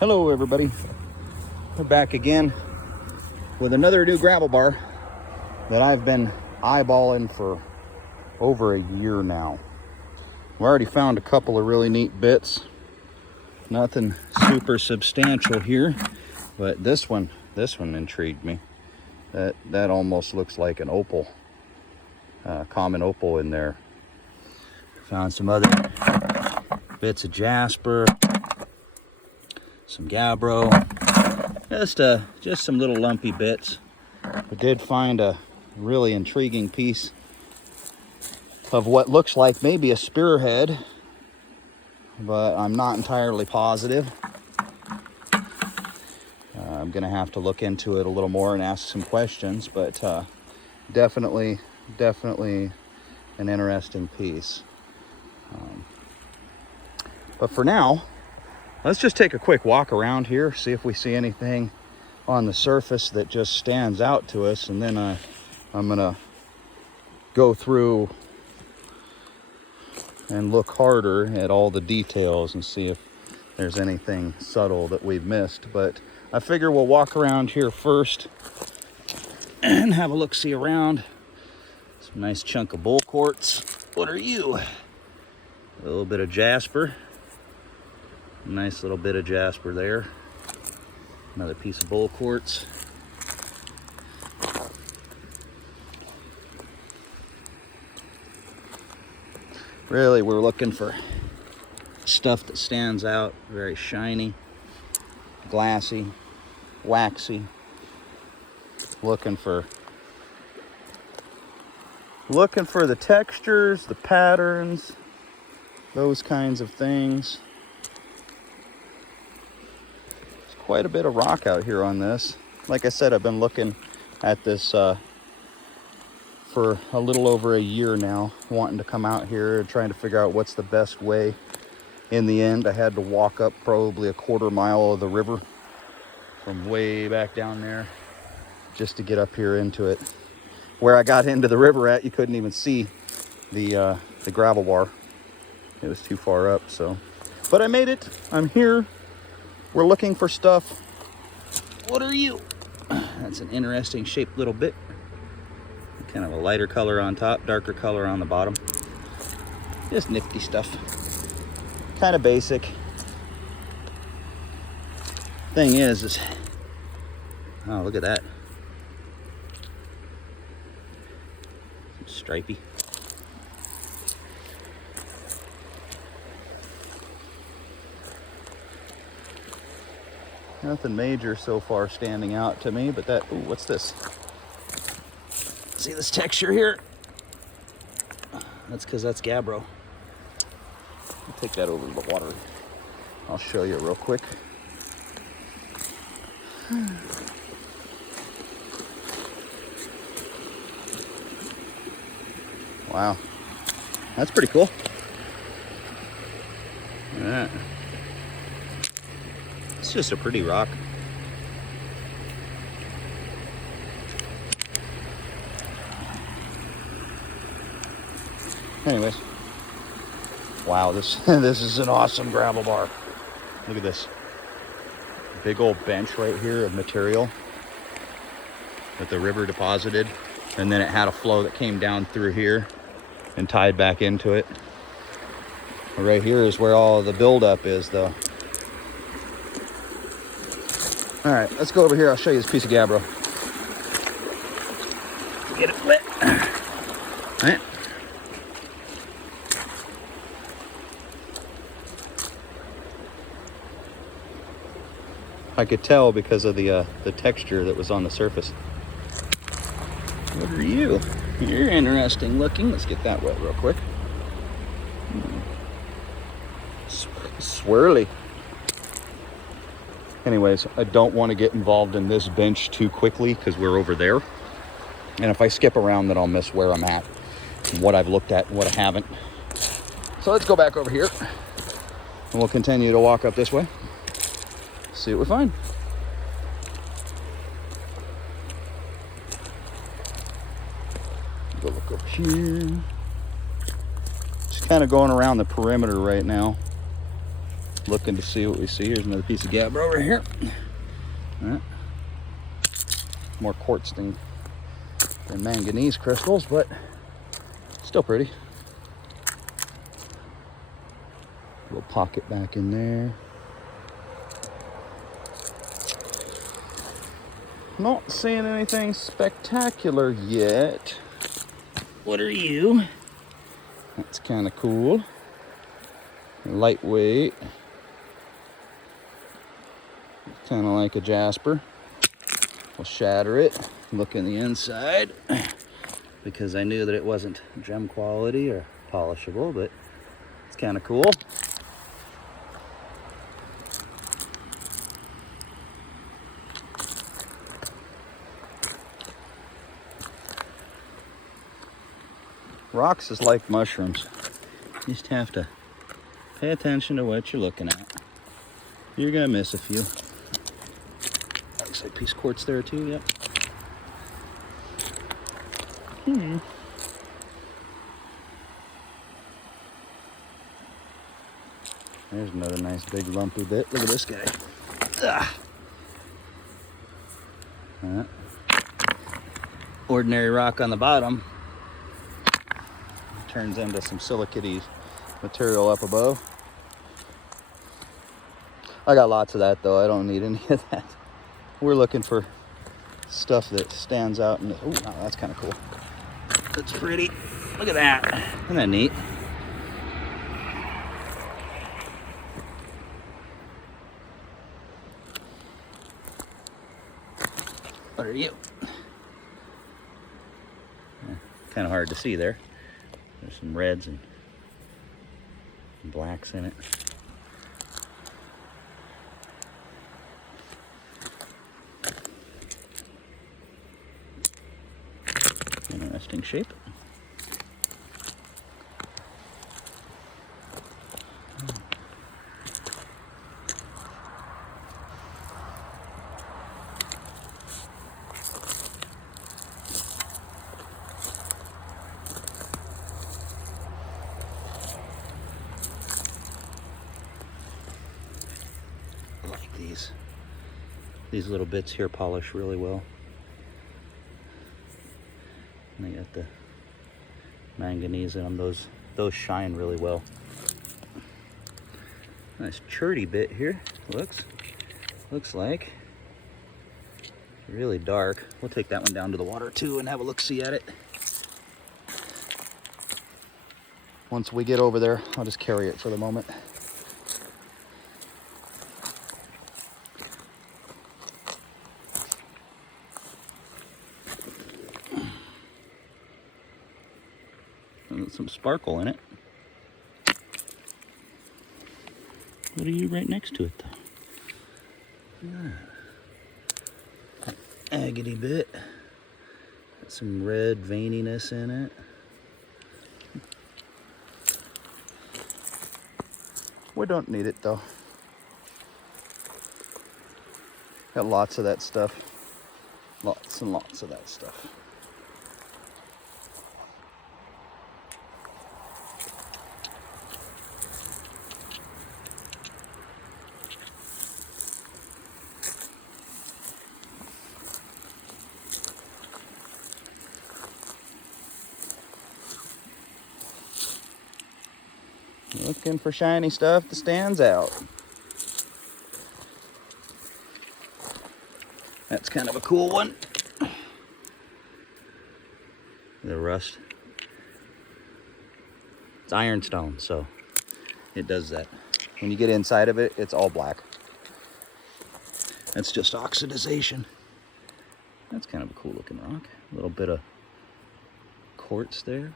Hello everybody, we're back again with another new gravel bar that I've been eyeballing for over a year now. We already found a couple of really neat bits. Nothing super substantial here, but this one intrigued me. That almost looks like an opal, common opal in there. Found some other bits of jasper, some gabbro, just some little lumpy bits. We did find a really intriguing piece of what looks like maybe a spearhead, but I'm not entirely positive. I'm gonna have to look into it a little more and ask some questions, but definitely an interesting piece. But for now, let's just take a quick walk around here, see if we see anything on the surface that just stands out to us, and then I'm gonna go through and look harder at all the details and see if there's anything subtle that we've missed. But I figure we'll walk around here first and have a look-see around. Some nice chunk of bull quartz. What are you? A little bit of jasper. Nice little bit of jasper there. Another piece of bull quartz. Really, we're looking for stuff that stands out, very shiny, glassy, waxy. Looking for the textures, the patterns, those kinds of things. Quite a bit of rock out here on this. Like I said, I've been looking at this for a little over a year now, wanting to come out here and trying to figure out what's the best way. In the end, I had to walk up probably a quarter mile of the river from way back down there just to get up here into it. Where I got into the river at, you couldn't even see the gravel bar. It was too far up, so. But I made it. I'm here. We're looking for stuff. What are you? That's an interesting shaped little bit. Kind of a lighter color on top, darker color on the bottom. Just nifty stuff. Kind of basic. Thing is, oh, look at that. Some stripey. Nothing major so far standing out to me, but that, ooh, what's this? See this texture here? That's because that's gabbro. I'll take that over to the water. I'll show you real quick. Wow, that's pretty cool. Look at that. It's just a pretty rock. Anyways, wow, this is an awesome gravel bar. Look at this big old bench right here of material that the river deposited, and then it had a flow that came down through here and tied back into it. Right here is where all the buildup is, though. All right, let's go over here. I'll show you this piece of gabbro. Get it lit. All right. I could tell because of the texture that was on the surface. What are you? You're interesting looking. Let's get that wet real quick. Swirly. Anyways, I don't want to get involved in this bench too quickly because we're over there. And if I skip around, then I'll miss where I'm at, and what I've looked at, and what I haven't. So let's go back over here and we'll continue to walk up this way. See what we find. Go look up here. Just kind of going around the perimeter right now. looking to see what we see. Here's another piece of gabber over here. All right. More quartz than manganese crystals, but still pretty. Little pocket back in there. Not seeing anything spectacular yet. What are you? That's kind of cool. Lightweight. Kind of like a jasper. We'll shatter it. Look in the inside. Because I knew that it wasn't gem quality or polishable, but it's kind of cool. Rocks is like mushrooms. You just have to pay attention to what you're looking at. You're gonna miss a few. Looks like piece of quartz there too, yep. There's another nice big lumpy bit. Look at this guy. Ordinary rock on the bottom turns into some silicate-y material up above. I got lots of that though. I don't need any of that. We're looking for stuff that stands out. And oh, wow, that's kind of cool. That's pretty. Look at that. Isn't that neat? What are you? Kind of hard to see there. There's some reds and blacks in it. Interesting shape. These little bits here polish really well. And they got the manganese in them. Those shine really well. Nice churty bit here. Looks like really dark. We'll take that one down to the water too and have a look-see at it. Once we get over there, I'll just carry it for the moment. Some sparkle in it. What are you right next to it though? Agate bit. Got some red veininess in it. We don't need it though. Got lots of that stuff. Lots and lots of that stuff. Looking for shiny stuff that stands out. That's kind of a cool one. The rust. It's ironstone, so it does that. When you get inside of it, it's all black. That's just oxidization. That's kind of a cool looking rock. A little bit of quartz there.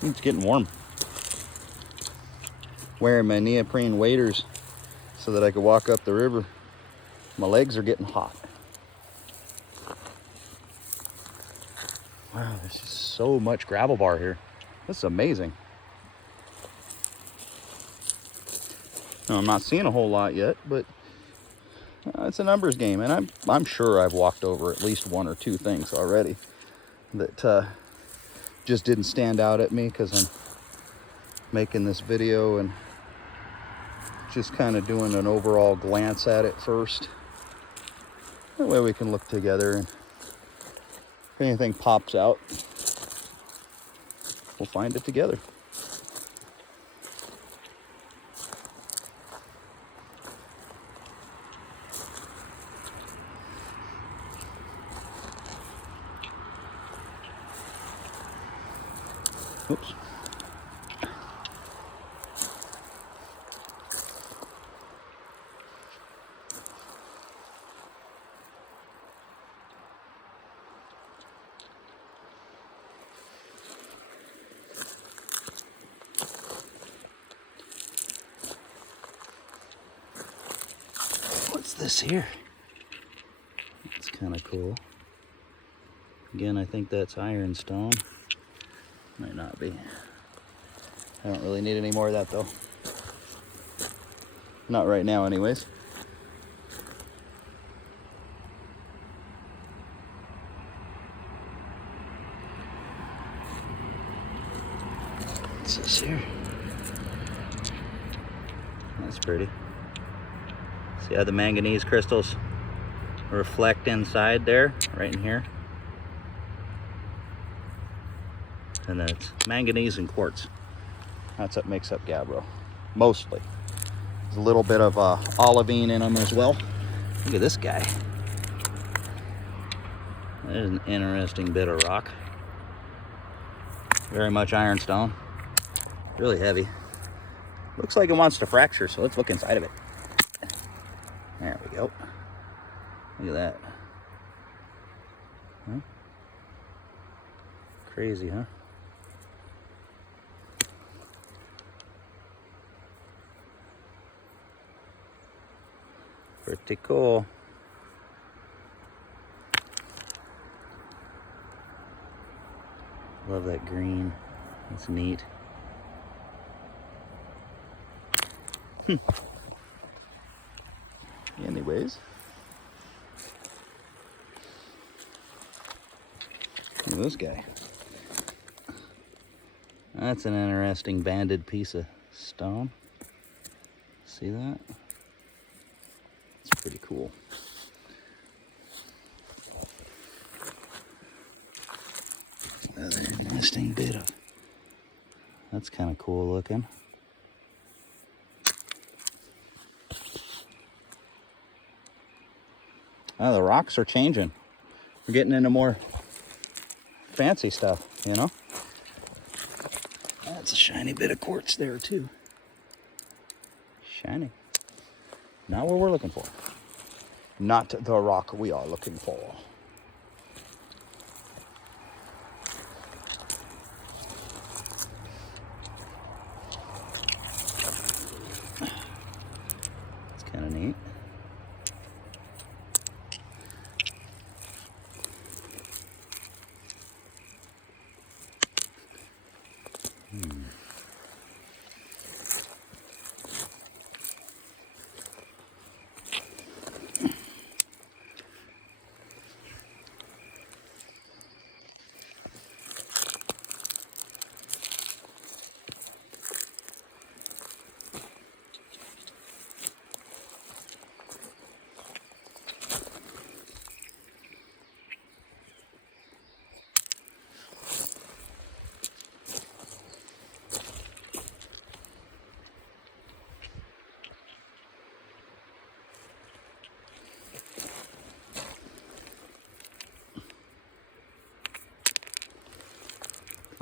It's getting warm. Wearing my neoprene waders so that I could walk up the river. My legs are getting hot. Wow, there's just so much gravel bar here. This is amazing. Now, I'm not seeing a whole lot yet, but it's a numbers game, and I'm sure I've walked over at least one or two things already that just didn't stand out at me because I'm making this video and just kind of doing an overall glance at it first. That way we can look together, and if anything pops out, we'll find it together. Oops. What's this here? It's kind of cool. Again, I think that's ironstone. Might not be. I don't really need any more of that though. Not right now anyways. What's this here? That's pretty. See how the manganese crystals reflect inside there, right in here? And then it's manganese and quartz. That's what makes up gabbro, mostly. There's a little bit of olivine in them as well. Look at this guy. There's an interesting bit of rock. Very much ironstone. Really heavy. Looks like it wants to fracture, so let's look inside of it. There we go. Look at that. Huh? Crazy, huh? Pretty cool. Love that green. That's neat. Anyways. Look at this guy. That's an interesting banded piece of stone. See that? It's pretty cool. Another interesting bit of. That's kind of cool looking. Oh, the rocks are changing. We're getting into more fancy stuff, you know? That's a shiny bit of quartz there too. Shiny. Not what we're looking for. Not the rock we are looking for. It's kind of neat.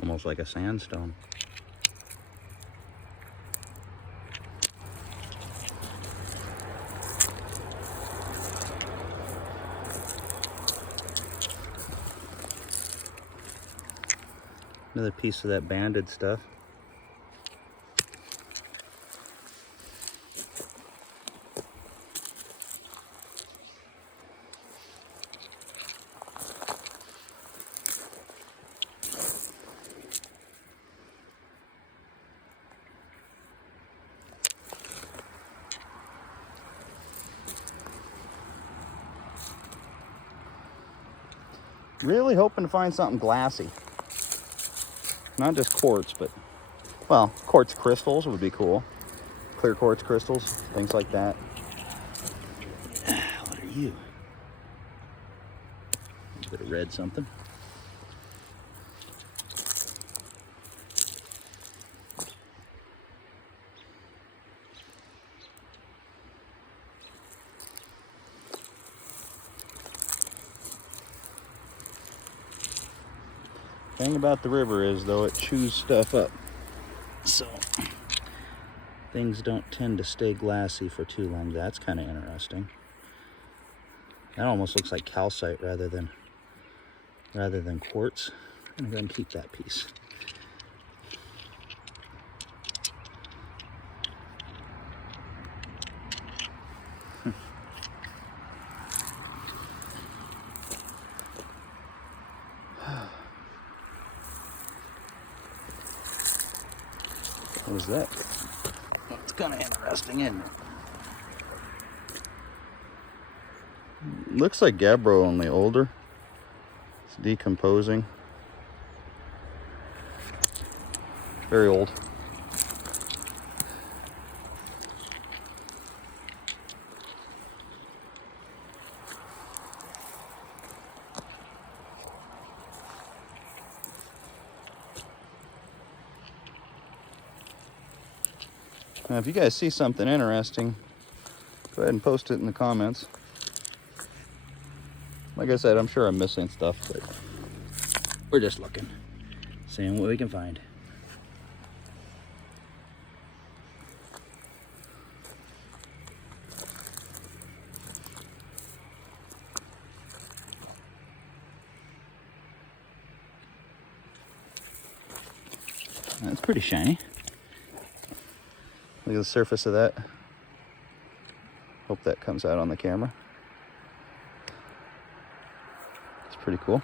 Almost like a sandstone. Another piece of that banded stuff. Really hoping to find something glassy. Not just quartz, but, well, quartz crystals would be cool. Clear quartz crystals, things like that. What are you? A bit of red something. Thing about the river is, though, it chews stuff up. So things don't tend to stay glassy for too long. That's kind of interesting. That almost looks like calcite rather than quartz. I'm gonna go ahead and keep that piece. What was that? It's kind of interesting, isn't it? Looks like gabbro, only older. It's decomposing. Very old. Now, if you guys see something interesting, go ahead and post it in the comments. Like I said, I'm sure I'm missing stuff, but we're just looking, seeing what we can find. That's pretty shiny. Look at the surface of that. Hope that comes out on the camera. It's pretty cool.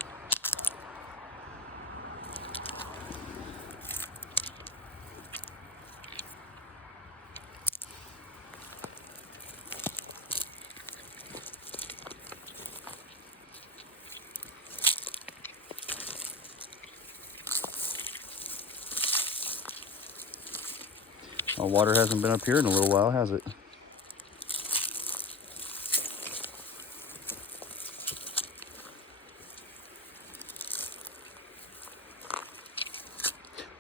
Well, water hasn't been up here in a little while, has it?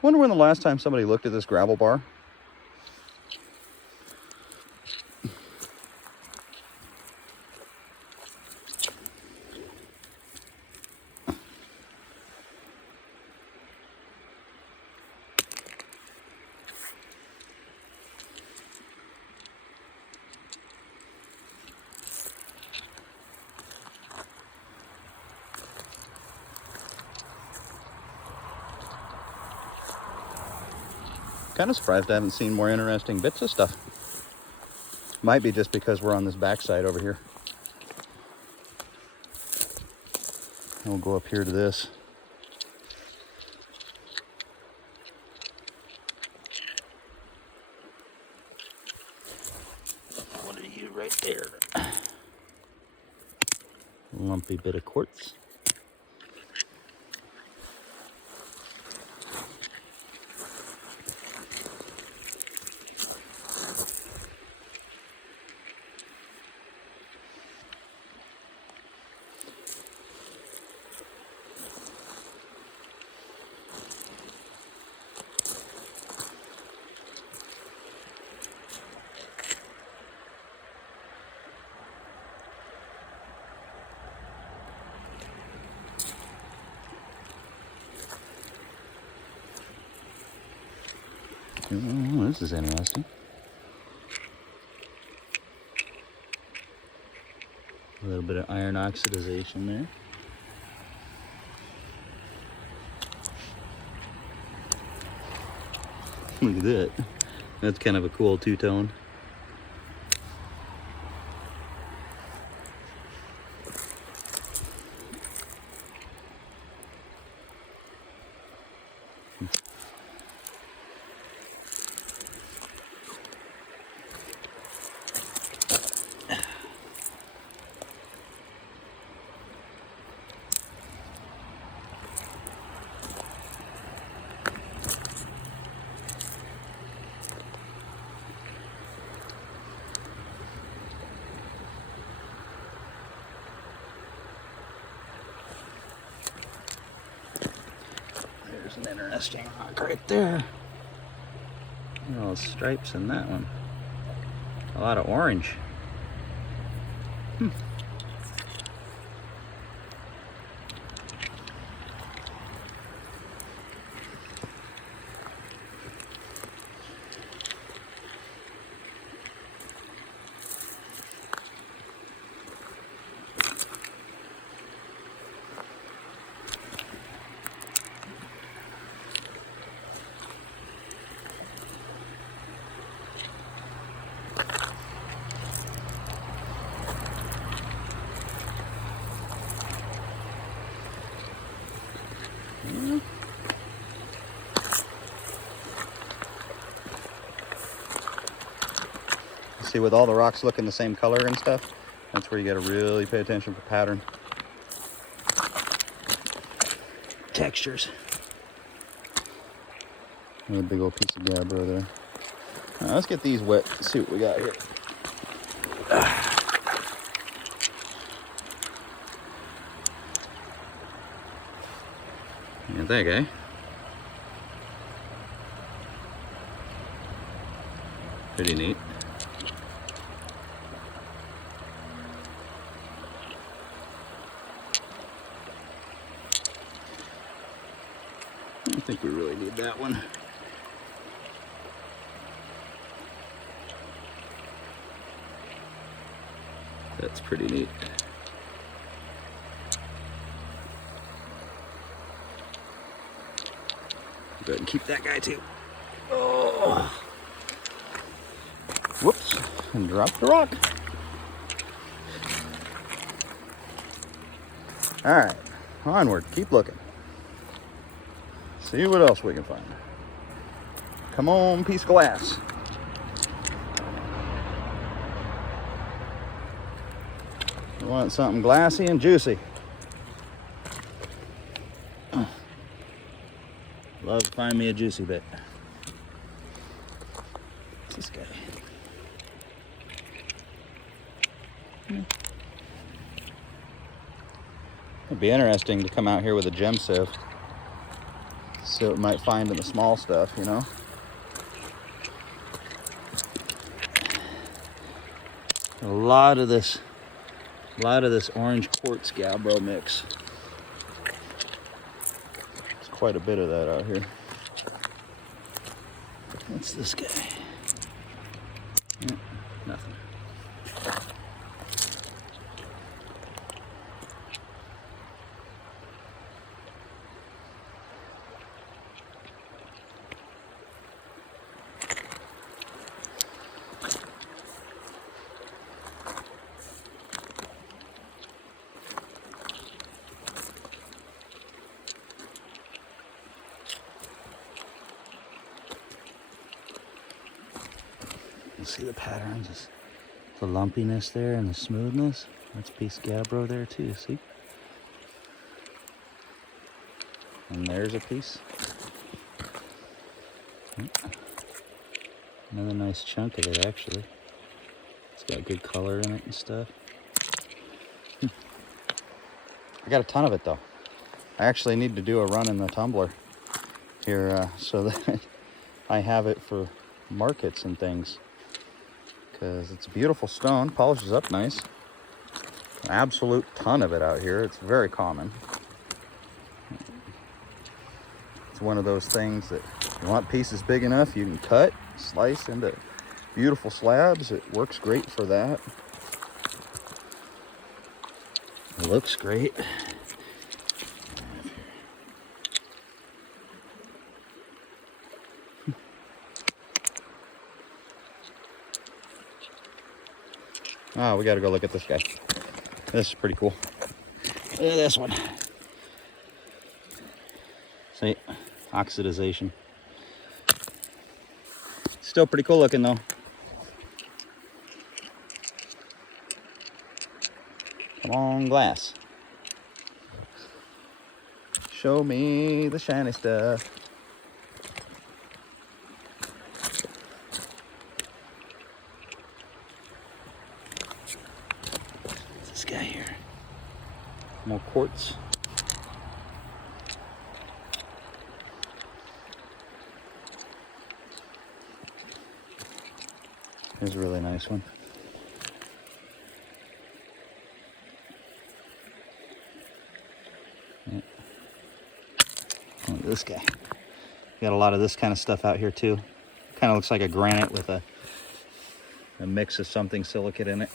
Wonder when the last time somebody looked at this gravel bar. Kind of surprised I haven't seen more interesting bits of stuff. Might be just because we're on this backside over here. We'll go up here to this. What are you right there? Lumpy bit of quartz. Oh, this is interesting. A little bit of iron oxidization there. Look at that. That's kind of a cool two-tone. There's an interesting rock right there. Little stripes in that one. A lot of orange. See, with all the rocks looking the same color and stuff, that's where you got to really pay attention for pattern. Textures. Another big old piece of gabbro there. All right, let's get these wet, see what we got here. You think, eh? Pretty neat. I think we really need that one. That's pretty neat. Go ahead and keep that guy too. Oh. Whoops, and drop the rock. All right, onward, keep looking. See what else we can find. Come on, piece of glass. We want something glassy and juicy. Love to find me a juicy bit. What's this guy? It'd be interesting to come out here with a gem sieve. See what we might find in the small stuff, you know? A lot of this orange quartz gabbro mix. There's quite a bit of that out here. What's this guy? Nothing. You see the patterns, the lumpiness there and the smoothness. That's a piece of gabbro there too, see? And there's a piece. Another nice chunk of it actually. It's got good color in it and stuff. I got a ton of it though. I actually need to do a run in the tumbler here so that I have it for markets and things. Because it's a beautiful stone, polishes up nice. An absolute ton of it out here. It's very common. It's one of those things that you want pieces big enough, you can cut, slice into beautiful slabs. It works great for that. It looks great. Oh, we gotta go look at this guy. This is pretty cool. Look at this one. See, oxidization. Still pretty cool looking though. Come on, glass. Show me the shiny stuff. This guy here. More quartz. Here's a really nice one. Yeah. Oh, this guy. Got a lot of this kind of stuff out here too. Kind of looks like a granite with a mix of something silicate in it.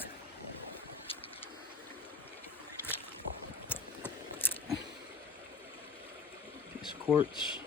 Piece of quartz.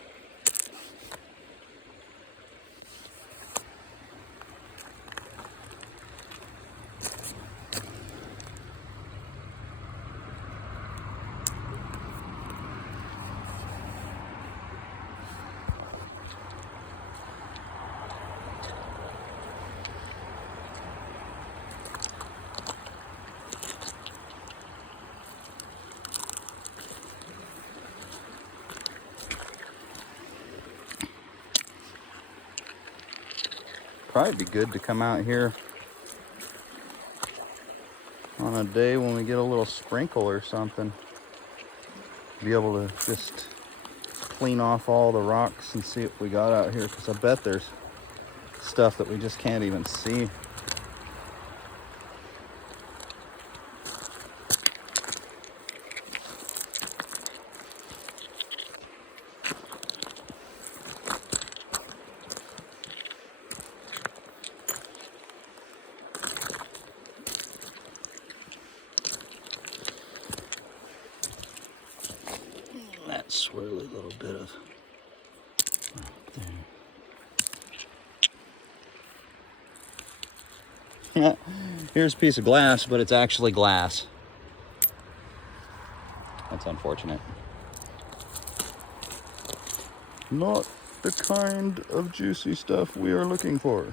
Probably be good to come out here on a day when we get a little sprinkle or something. Be able to just clean off all the rocks and see what we got out here, because I bet there's stuff that we just can't even see. That swirly little bit of there. Here's a piece of glass, but it's actually glass. That's unfortunate. Not the kind of juicy stuff we are looking for.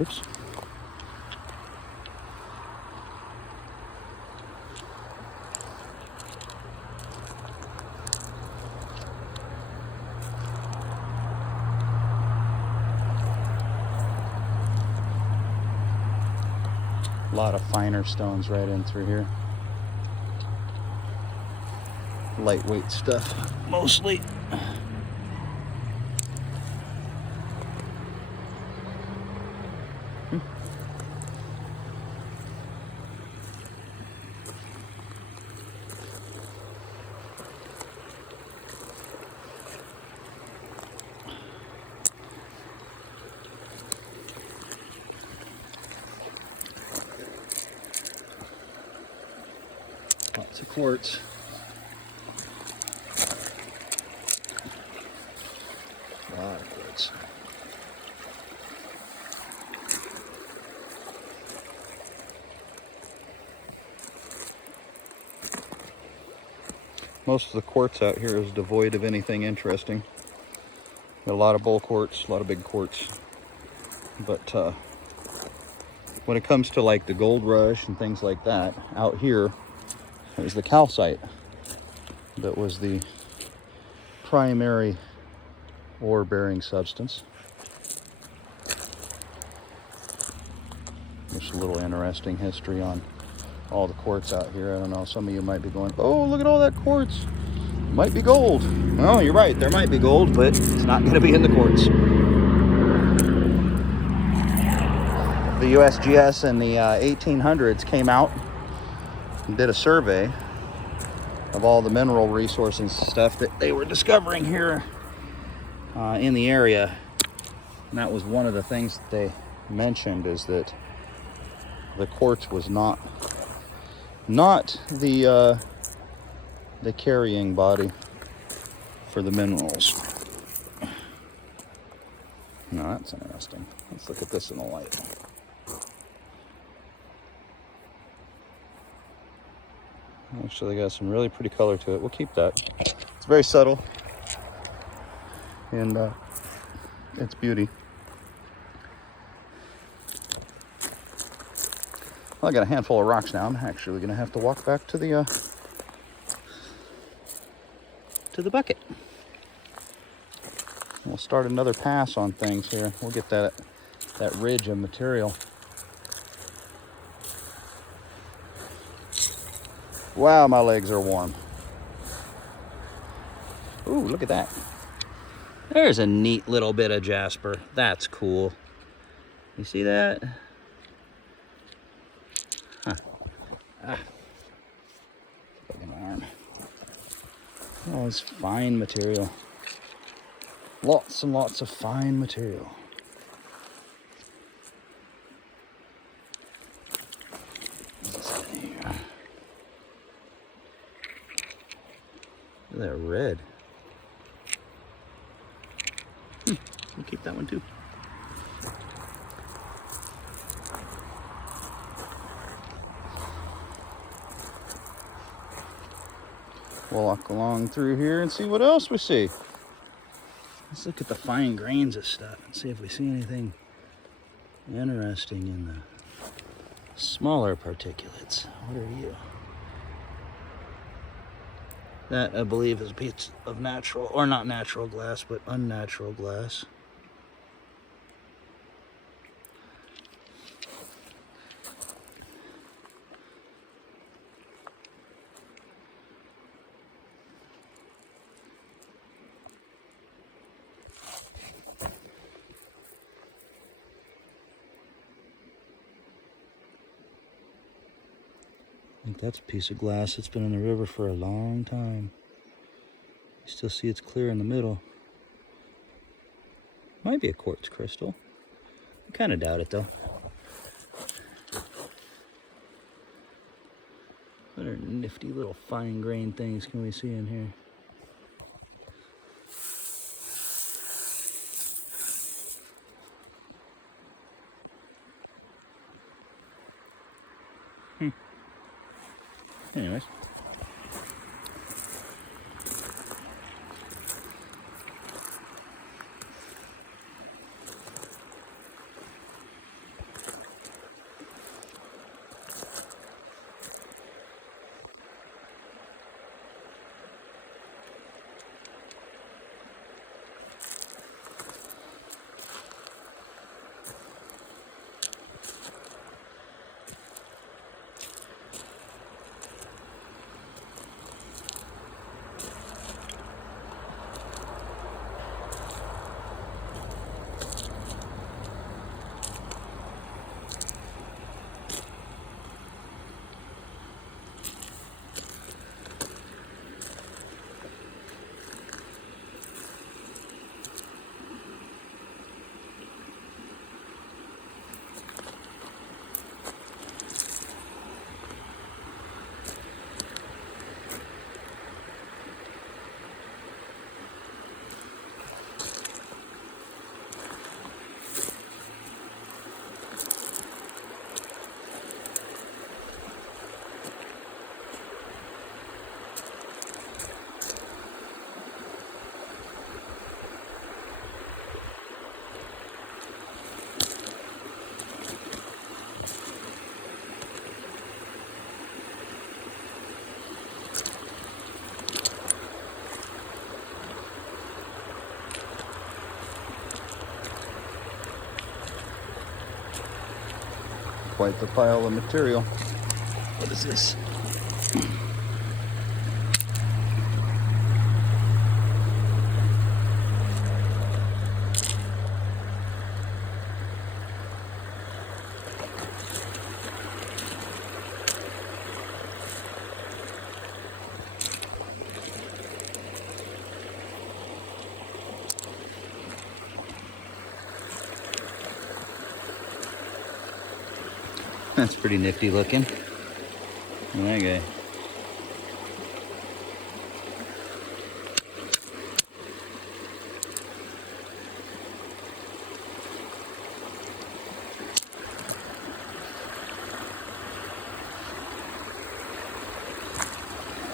Oops. A lot of finer stones right in through here. Lightweight stuff, mostly. Lots of quartz. A lot of quartz. Most of the quartz out here is devoid of anything interesting. A lot of bull quartz, a lot of big quartz. But when it comes to like the gold rush and things like that, out here, it was the calcite that was the primary ore-bearing substance. There's a little interesting history on all the quartz out here. I don't know, some of you might be going, oh, look at all that quartz. Might be gold. Well, you're right, there might be gold, but it's not going to be in the quartz. The USGS in the 1800s came out and did a survey of all the mineral resources and stuff that they were discovering here in the area. And that was one of the things that they mentioned, is that the quartz was not the carrying body for the minerals. Now that's interesting. Let's look at this in the light. Actually got some really pretty color to it. We'll keep that. It's very subtle and its beauty. Well, I got a handful of rocks now. I'm actually gonna have to walk back to the bucket. We'll start another pass on things here. We'll get that ridge of material. Wow, my legs are warm. Ooh, look at that. There's a neat little bit of jasper. That's cool. You see that? Huh. Ah. Look at my arm. Oh, it's fine material. Lots and lots of fine material. Look at that red. We'll keep that one too. We'll walk along through here and see what else we see. Let's look at the fine grains of stuff and see if we see anything interesting in the smaller particulates. What are you? That, I believe, is a piece of natural, or not natural glass, but unnatural glass. I think that's a piece of glass that's been in the river for a long time. You still see it's clear in the middle. Might be a quartz crystal. I kind of doubt it though. What are nifty little fine grained things can we see in here? Anyways. quite the pile of material. What is this? That's pretty nifty looking. Look at that guy.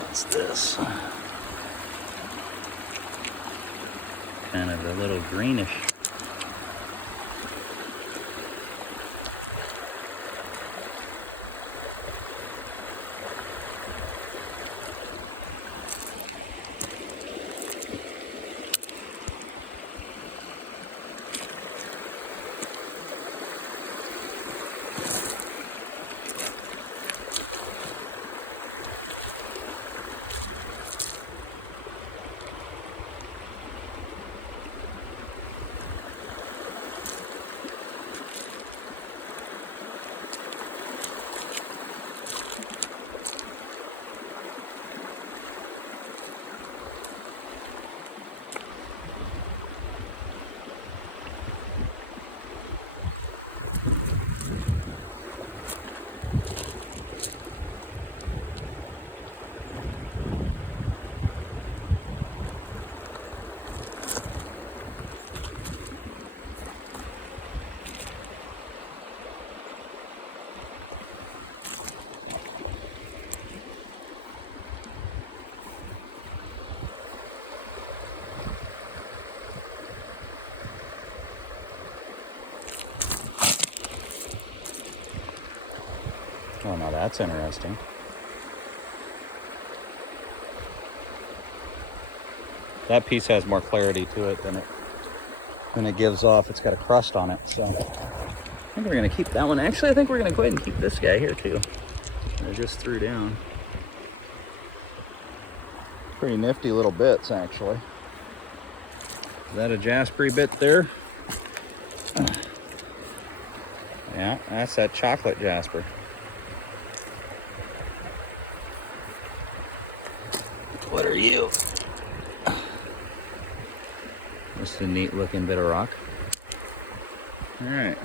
What's this? Kind of a little greenish. Oh, now that's interesting. That piece has more clarity to it than it gives off. It's got a crust on it, so I think we're gonna keep that one. Actually, I think we're gonna go ahead and keep this guy here too. I just threw down. Pretty nifty little bits, actually. Is that a jaspery bit there? Yeah, that's that chocolate jasper. What are you? Just a neat looking bit of rock. All right.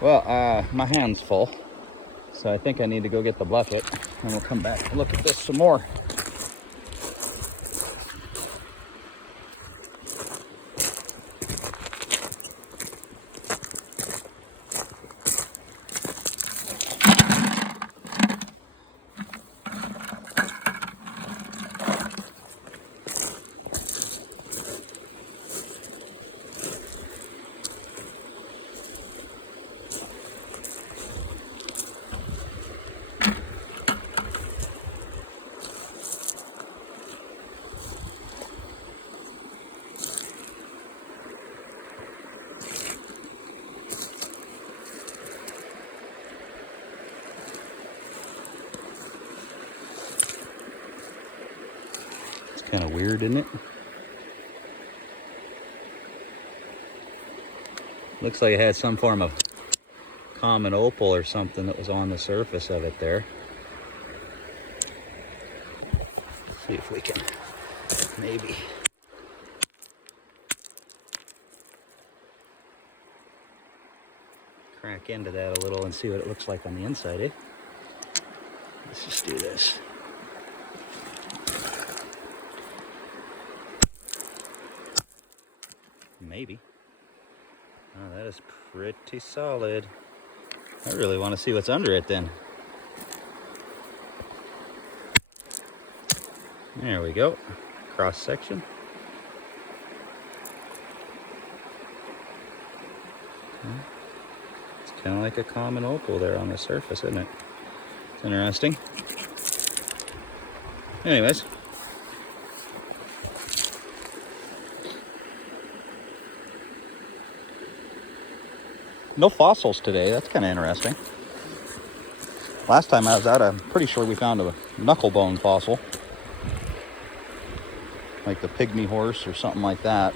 Well, my hand's full, so I think I need to go get the bucket, and we'll come back and look at this some more. Kind of weird, isn't it? Looks like it had some form of common opal or something that was on the surface of it there. Let's see if we can maybe crack into that a little and see what it looks like on the inside, eh? Let's just do this. Maybe. Oh, that is pretty solid. I really want to see what's under it then. There we go. Cross section. It's kind of like a common opal there on the surface, isn't it? It's interesting. Anyways. No fossils today. That's kind of interesting. Last time I was out, I'm pretty sure we found a knuckle bone fossil. Like the pygmy horse or something like that.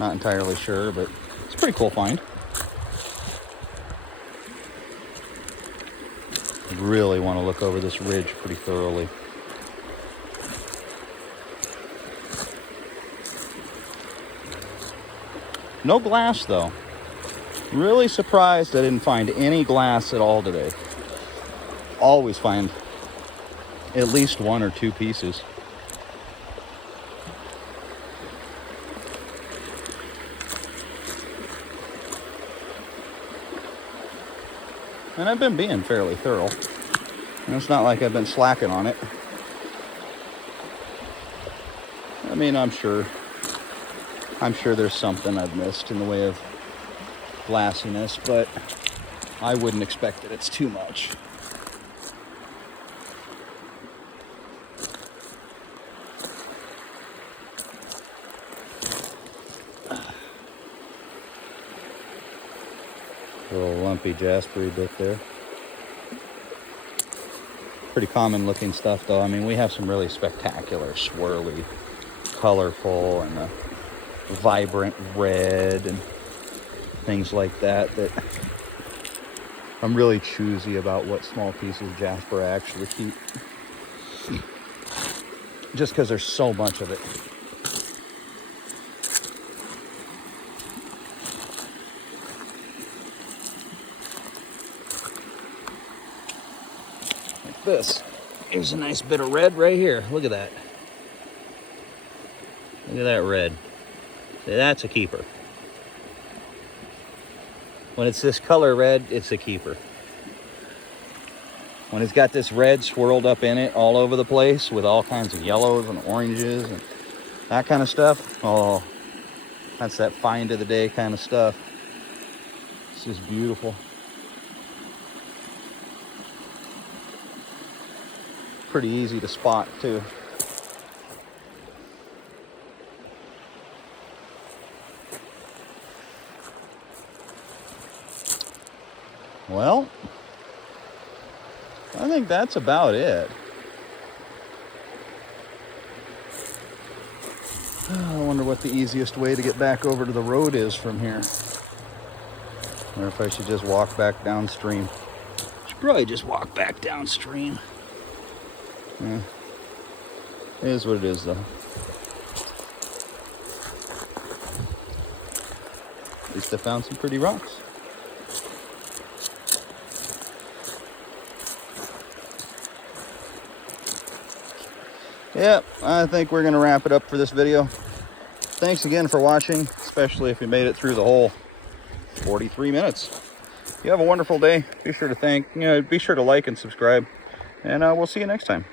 Not entirely sure, but it's a pretty cool find. Really want to look over this ridge pretty thoroughly. No glass though. Really surprised I didn't find any glass at all today. Always find at least 1 or 2 pieces. And I've been being fairly thorough. And it's not like I've been slacking on it. I mean, I'm sure there's something I've missed in the way of glassiness, but I wouldn't expect that it's too much. Little lumpy jaspery bit there. Pretty common looking stuff though. I mean, we have some really spectacular, swirly, colorful, and vibrant red and things like that that I'm really choosy about what small pieces of jasper I actually keep. Just because there's so much of it. This. Here's a nice bit of red right here. Look at that. Look at that red. See, that's a keeper. When it's this color red, it's a keeper. When it's got this red swirled up in it all over the place with all kinds of yellows and oranges and that kind of stuff, oh, that's that find of the day kind of stuff. It's just beautiful. Pretty easy to spot too. Well, I think that's about it. I wonder what the easiest way to get back over to the road is from here. Or if I should just walk back downstream. Should probably just walk back downstream. Yeah. It is what it is though. At least I found some pretty rocks. Yep, I think we're gonna wrap it up for this video. Thanks again for watching, especially if you made it through the whole 43 minutes. You have a wonderful day. Be sure to be sure to like and subscribe, and we'll see you next time.